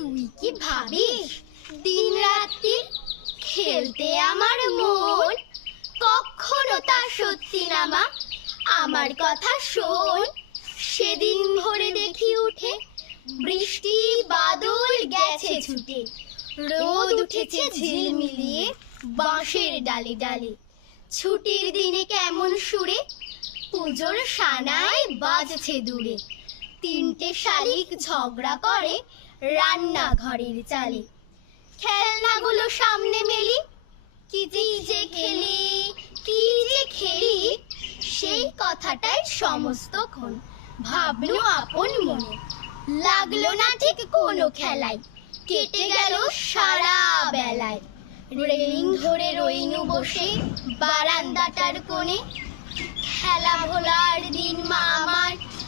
তুই কি ভাবিস দিন রাত্রি খেলতে আমার মন? কখনো তা সত্যি না মা, আমার কথা শোন। সেদিন ভোরে দেখি উঠে বৃষ্টি বাদল গেছে ছুটে, রোদ উঠেছে ঝিলমিলিয়ে বাঁশের ডালে ডালে। ছুটির দিনে কেমন সুরে পুজোর সানাই বাজছে দূরে। তিনটে শালিক ঝগড়া করে রান্নাঘরের চালে। খেলনাগুলো সামনে মেলি, কি যে খেলি, কি যে খেলি, সেই কথাটাই সমস্তক্ষণ ভাবলো আপন মনে। লাগলো না ঠিক কোনো খেলায়, কেটে গেল সারা বেলায়। রেলিং ধরে রইনু বসে বারান্দাটার কোণে। খেলা ভোলার দিন মা আমার